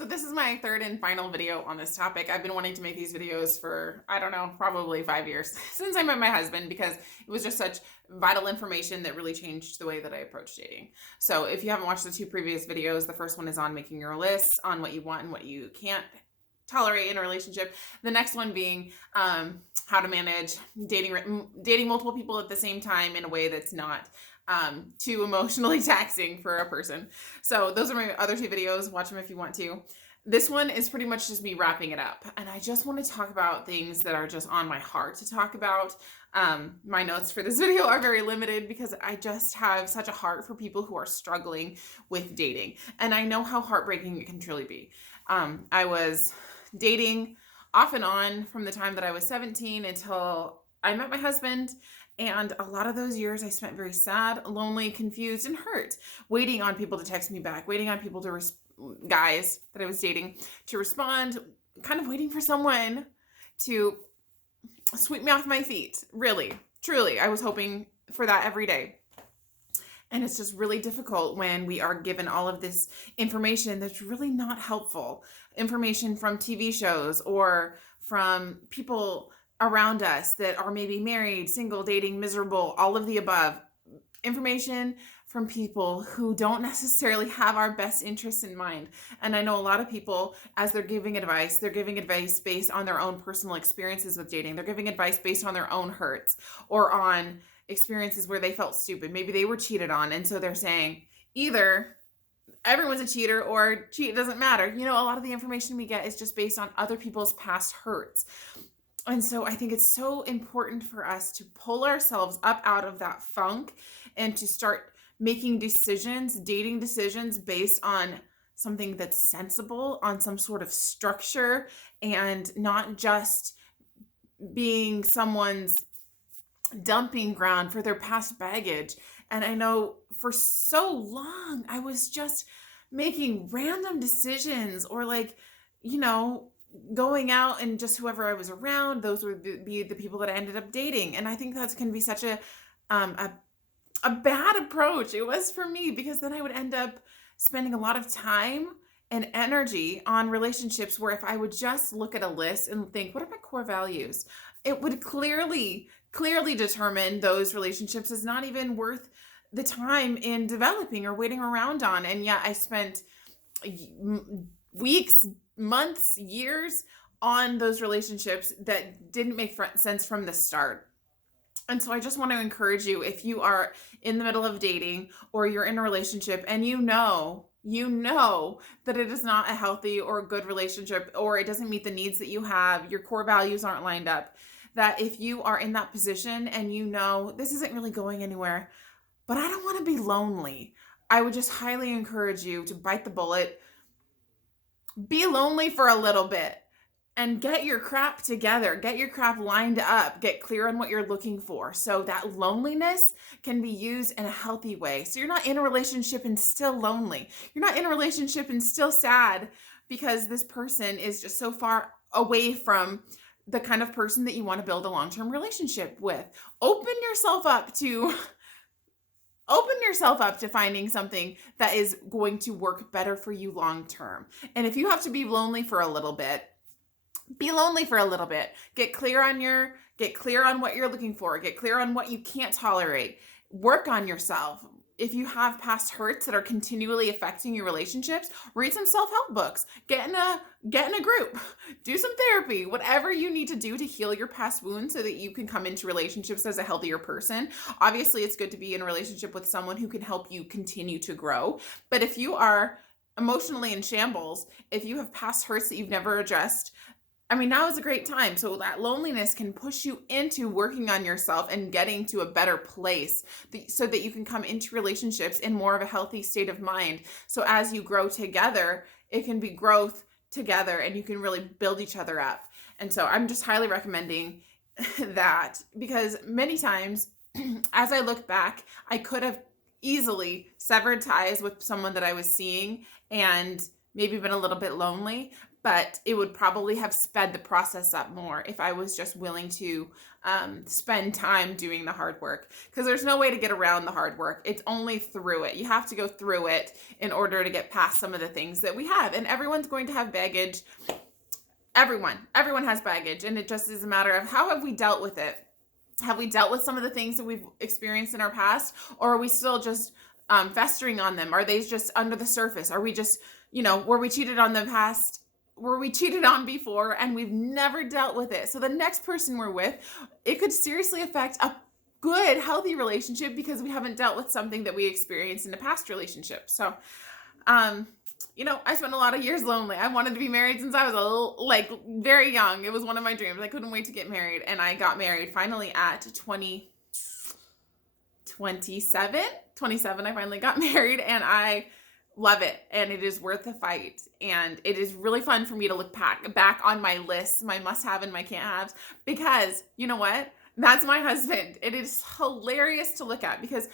So this is my third and final video on this topic. I've been wanting to make these videos for, I don't know, probably 5 years since I met my husband, because it was just such vital information that really changed the way that I approach dating. So if you haven't watched the two previous videos, the first one is on making your list on what you want and what you can't tolerate in a relationship. The next one being how to manage dating multiple people at the same time in a way that's not too emotionally taxing for a person. So those are my other two videos. Watch them if you want to. This one is pretty much just me wrapping it up. And I just want to talk about things that are just on my heart to talk about. My notes for this video are very limited because I just have such a heart for people who are struggling with dating. And I know how heartbreaking it can truly be. I was dating off and on from the time that I was 17 until I met my husband. And a lot of those years I spent very sad, lonely, confused, and hurt, waiting on people to text me back, waiting on people to, guys that I was dating, to respond, kind of waiting for someone to sweep me off my feet. Really, truly, I was hoping for that every day. And it's just really difficult when we are given all of this information that's really not helpful. Information from TV shows or from people around us that are maybe married, single, dating, miserable, all of the above. Information from people who don't necessarily have our best interests in mind. And I know a lot of people, as they're giving advice based on their own personal experiences with dating. They're giving advice based on their own hurts or on experiences where they felt stupid. Maybe they were cheated on. And so they're saying either everyone's a cheater or cheat doesn't matter. You know, a lot of the information we get is just based on other people's past hurts. And so I think it's so important for us to pull ourselves up out of that funk and to start making decisions, dating decisions based on something that's sensible, on some sort of structure, and not just being someone's dumping ground for their past baggage. And I know for so long I was just making random decisions or going out and just whoever I was around, those would be the people that I ended up dating. And I think that can be such a bad approach. It was for me, because then I would end up spending a lot of time and energy on relationships where if I would just look at a list and think, what are my core values? It would clearly determine those relationships as not even worth the time in developing or waiting around on. And yet I spent weeks, months, years on those relationships that didn't make sense from the start. And so I just want to encourage you, if you are in the middle of dating or you're in a relationship and you know that it is not a healthy or good relationship, or it doesn't meet the needs that you have, your core values aren't lined up, that if you are in that position and you know this isn't really going anywhere, but I don't want to be lonely, I would just highly encourage you to bite the bullet, be lonely for a little bit, and get your crap together, get your crap lined up, get clear on what you're looking for, so that loneliness can be used in a healthy way. So you're not in a relationship and still lonely. You're not in a relationship and still sad because this person is just so far away from the kind of person that you want to build a long-term relationship with. Open yourself up to finding something that is going to work better for you long term. And if you have to be lonely for a little bit, be lonely for a little bit. Get clear on what you're looking for. Get clear on what you can't tolerate. Work on yourself. If you have past hurts that are continually affecting your relationships, read some self-help books. Get in a group. Do some therapy. Whatever you need to do to heal your past wounds so that you can come into relationships as a healthier person. Obviously, it's good to be in a relationship with someone who can help you continue to grow. But if you are emotionally in shambles, if you have past hurts that you've never addressed, now is a great time. So that loneliness can push you into working on yourself and getting to a better place so that you can come into relationships in more of a healthy state of mind. So as you grow together, it can be growth together and you can really build each other up. And so I'm just highly recommending that, because many times as I look back, I could have easily severed ties with someone that I was seeing and maybe been a little bit lonely. but it would probably have sped the process up more if I was just willing to spend time doing the hard work, because there's no way to get around the hard work. It's only through it. You have to go through it in order to get past some of the things that we have, and everyone's going to have baggage. Everyone has baggage, and it just is a matter of how have we dealt with it. Have we dealt with some of the things that we've experienced in our past, or are we still just festering on them? Are they just under the surface? Are we just, were we cheated on the past? Were we cheated on before and we've never dealt with it? So the next person we're with, it could seriously affect a good, healthy relationship because we haven't dealt with something that we experienced in a past relationship. So, I spent a lot of years lonely. I wanted to be married since I was very young. It was one of my dreams. I couldn't wait to get married, and I got married finally at 27. I finally got married, and I love it, and it is worth the fight. And it is really fun for me to look back on my list, my must-have and my can't-haves, because you know what? That's my husband. It is hilarious to look at because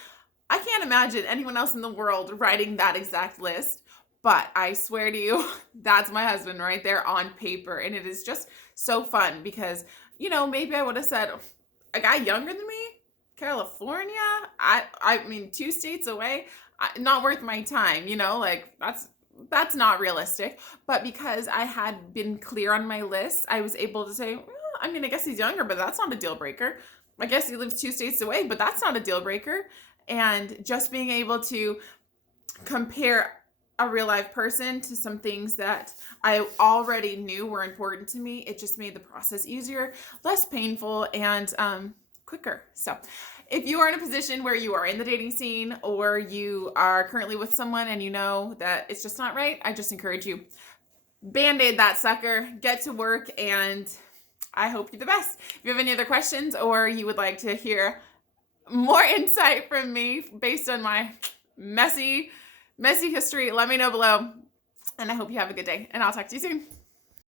I can't imagine anyone else in the world writing that exact list. But I swear to you, that's my husband right there on paper. And it is just so fun because, maybe I would have said a guy younger than me, California, I mean, 2 states away, not worth my time, that's not realistic. But because I had been clear on my list, I was able to say, I guess he's younger, but that's not a deal breaker. I guess he lives 2 states away, but that's not a deal breaker. And just being able to compare a real life person to some things that I already knew were important to me, it just made the process easier, less painful, and quicker. So if you are in a position where you are in the dating scene or you are currently with someone and you know that it's just not right, I just encourage you, Band-Aid that sucker, get to work, and I hope you're the best. If you have any other questions or you would like to hear more insight from me based on my messy history, let me know below. And I hope you have a good day, and I'll talk to you soon.